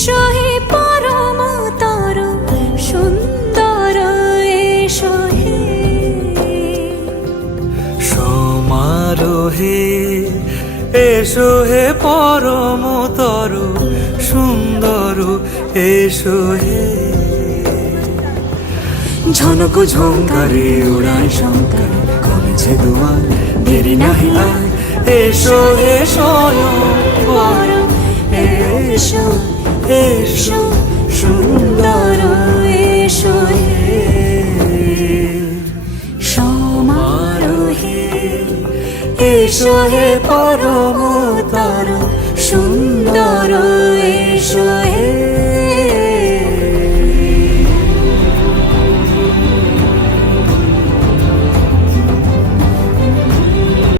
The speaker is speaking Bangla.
এসো হে পরমতর সুন্দর এসো হে সমারোহে এসো হে পরমতর সুন্দর এসো হে ঝনক ঝঙ্কারে উড়ায় শঙ্কর কমেছে দুয়ার দেরি নাহি আর এসো হে স্বয়ং বর এসো এসো সুন্দর এসো হে সমারোহে এসো হে পরমতর সুন্দর এসো